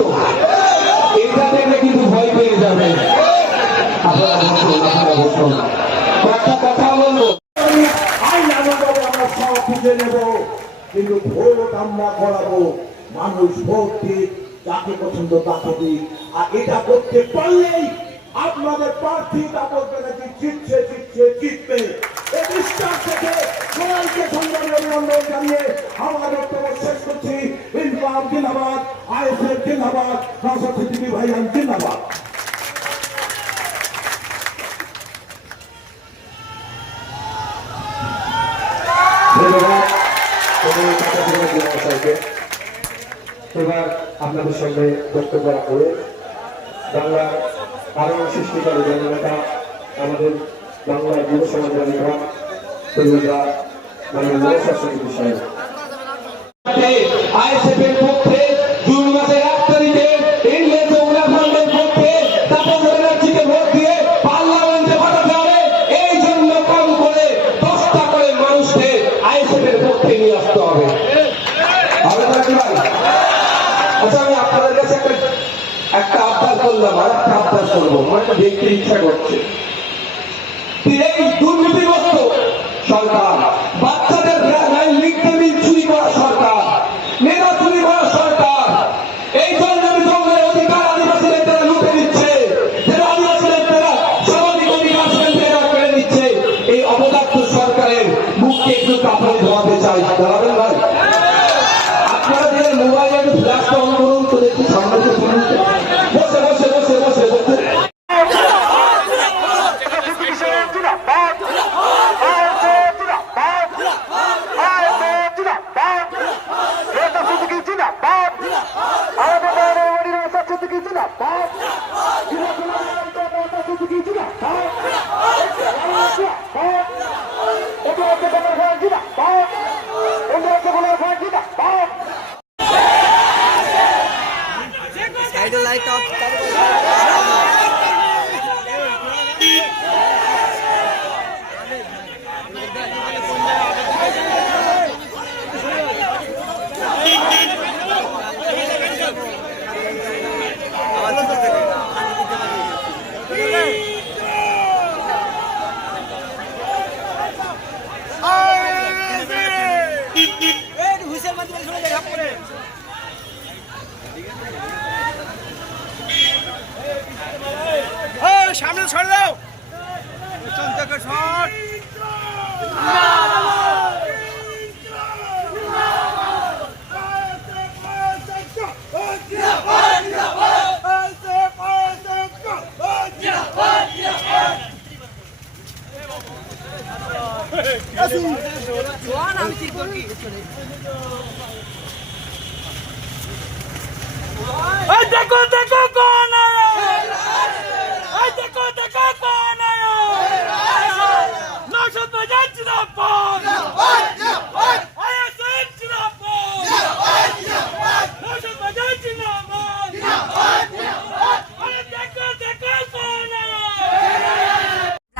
তো এটা দেখলে কিন্তু ভয় পেয়ে যাবে। আপনারা বসুন আপনারা বসুন কয়েকটা কথা বলব। আইন আমাদের আমরা সব বুঝে নেব কিন্তু ভোট আমরা করাবো। মানুষ ভোট দিক যাকে পছন্দ তাকে দিক। আর এটা করতে পারলেই আপনাদের প্রার্থী তাপস ব্যানার্জি জিতছে জিতছে জিতবে। এই বিশ্বাস থেকে সবাইকে সংগ্রামী অভিনন্দন জানিয়ে আমার জিন্দাবাদ। নশো সিদ্দিকি ভাইজান জিন্দাবাদ। এবার আপনাদের সঙ্গে বক্তব্য রাখবে। বাংলার কারণ সৃষ্টিকারী জননেতা আমাদের বাংলার যুব সমাজের নেতা মানে পক্ষে আচ্ছা আমি আপনাদের কাছে একটা একটা আবদার করলাম আর একটা আবদার করব। আমার একটা দেখতে ইচ্ছা করছে। মোবাইলে আন্দোলন একটু সামনে সাইডে লাইট অফ হুইসেল মাঝে মাঝে শুনে ঝাপ করে। সামনে সরে দাও। পেছন থেকে শট। দেখো দেখো কোন আয়া এই দেখো দেখো কোন আয়া নশো বাজার জিন্দাবাদ আইএসএফ জিন্দাবাদ নশো বাজার জিন্দাবাদ আরে দেখো দেখো কোন Aya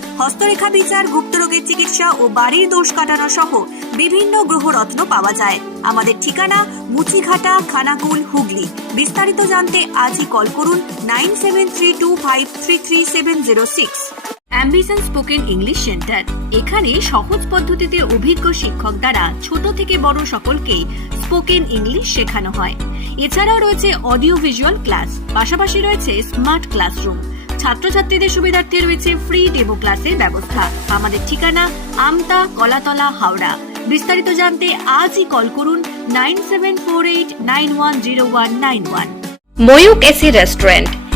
হস্তরেখা বিচার গুপ্তরোগের চিকিৎসা ও বাড়ির দোষ কাটানো সহ বিভিন্ন গ্রহরত্ন পাওয়া যায়। আমাদের ঠিকানা মুচিঘাটা, খানাকুল, হুগলি। বিস্তারিত জানতে আজই কল করুন nine seven three two five three three seven zero six. Ambition spoken English centre এখানে সহজ পদ্ধতিতে অভিজ্ঞ শিক্ষক দ্বারা ছোট থেকে বড় সকলকেই স্পোকেন ইংলিশ শেখানো হয়। এছাড়াও রয়েছে অডিও ভিজুয়াল ক্লাস পাশাপাশি রয়েছে স্মার্ট ক্লাসরুম ছাত্রছাত্রীদের সুবিধার্থে রয়েছে ফ্রি ডেমো ক্লাসের ব্যবস্থা। আমাদের ঠিকানা আমতা কলাতলা হাওড়া। বিস্তারিত জানতে আজই কল করুন nine seven four eight nine one zero one nine one Mayukh AC restaurant